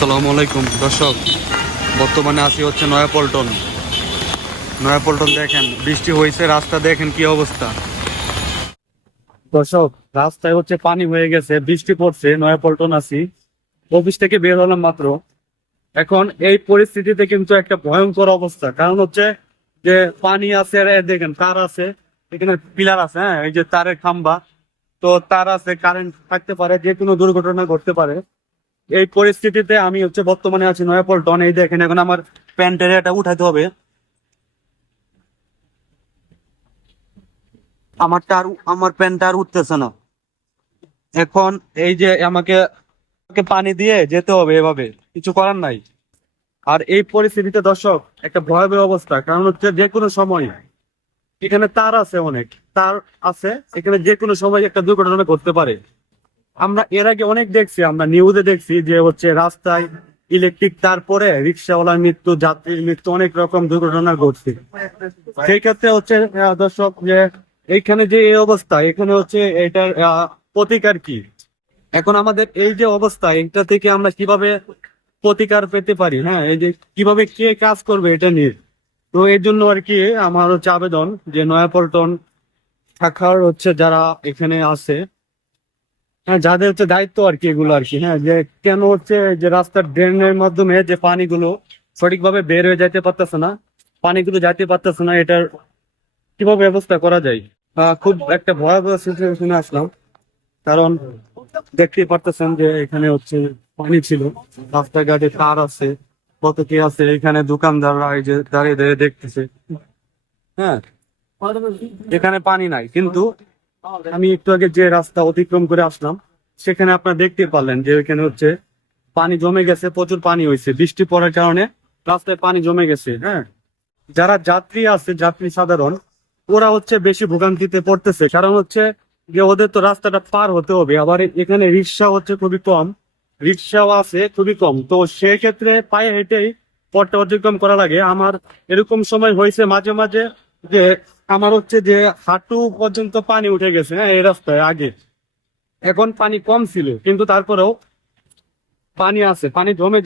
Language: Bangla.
আসসালামু আলাইকুম দর্শক, বর্তমানে আছি হচ্ছে নয়াপল্টন। নয়াপল্টন দেখেন, বৃষ্টি হয়েছে, রাস্তা দেখেন কি অবস্থা। দর্শক, রাস্তায় হচ্ছে পানি হয়ে গেছে, বৃষ্টি পড়ছে। নয়াপল্টন আছি, অফিস থেকে বের হলাম মাত্র। এখন এই পরিস্থিতিতে কিন্তু একটা ভয়ঙ্কর অবস্থা, কারণ হচ্ছে যে পানি আছে, আর এই দেখেন তার আছে, এখানে পিলার আছে, হ্যাঁ এই যে তারের খাম্বা, তো তার আছে, কারেন্ট থাকতে পারে, যে কোনো দুর্ঘটনা ঘটতে পারে। এই পরিস্থিতিতে আমি হচ্ছে বর্তমানে আছি নয়াপল্টন। এই দেখেন, এখন আমার প্যান্টের এটা উঠাতে হবে, আমার প্যান্টটা আর উঠতেছে না। এখন এই যে আমাকে আমাকে পানি দিয়ে যেতে হবে, এভাবে কিছু করার নাই। আর এই পরিস্থিতিতে দর্শক, একটা ভয়াবহ অবস্থা, কারণ হচ্ছে যে কোনো সময় এখানে তার আছে, অনেক তার আছে, এখানে যে কোনো সময় একটা দুর্ঘটনা ঘটতে পারে। আমরা এর আগে অনেক দেখছি, আমরা নিউজে দেখছি যে হচ্ছে রাস্তায় ইলেকট্রিক, তারপরে রিক্সাওয়ালার মৃত্যু, যাত্রীর মৃত্যু, অনেক রকম দুর্ঘটনা ঘটছে। সেই ক্ষেত্রে হচ্ছে দর্শক, যে এইখানে যে এই অবস্থা, এখানে হচ্ছে এটার প্রতিকার কি? এখন আমাদের এই যে অবস্থা, এটা থেকে আমরা কিভাবে প্রতিকার পেতে পারি? হ্যাঁ, এই যে কিভাবে কে কাজ করবে এটা নিয়ে। তো এর জন্য আর কি আমার হচ্ছে আবেদন, যে নয়াপল্টন শাখার হচ্ছে যারা এখানে আছে, হ্যাঁ যাদের হচ্ছে দায়িত্ব আর কি, এগুলো আর কি, হ্যাঁ যে কেন হচ্ছে যে রাস্তার ড্রেনের মাধ্যমে যে পানিগুলো সঠিকভাবে বের হয়ে যাইতে পারতেছে না, পানিগুলো যাইতে পারতেছে না, এটার কিভাবে ব্যবস্থা করা যায়? খুব একটা ভয়াবহ সিচুয়েশনে আসলাম, কারণ দেখতেই পারতেছেন যে এখানে হচ্ছে পানি ছিল, রাস্তাঘাটে তার আছে, কত কি আছে, এখানে দোকানদাররা এই যে দাঁড়িয়ে দাঁড়িয়ে দেখতেছে। হ্যাঁ, এখানে পানি নাই, কিন্তু আমি একটু আগে যে রাস্তা অতিক্রম করে আসলাম, সেখানে আপনারা দেখতে পারলেন যে এখানে হচ্ছে পানি জমে গেছে, প্রচুর পানি হয়েছে, বৃষ্টি পড়ার কারণে রাস্তায় পানি জমে গেছে। হ্যাঁ, যারা যাত্রী আছে, যাত্রী সাধারণ, ওরা হচ্ছে বেশি ভোগান্তিতে পড়তেছে, কারণ হচ্ছে যে ওদের তো রাস্তাটা পার হতে হবে, আবার এখানে রিক্সা হচ্ছে খুবই কম, রিক্সাও আছে খুবই কম, তো সেক্ষেত্রে পায়ে হেঁটেই পথটা অতিক্রম করা লাগে। আমার এরকম সময় হয়েছে মাঝে মাঝে যে আমার হচ্ছে যে হাঁটু পর্যন্ত পানি উঠে গেছে, হ্যাঁ এই রাস্তায় আগে। এখন পানি কম ছিল, কিন্তু তারপরেও পানি আছে, পানি জমে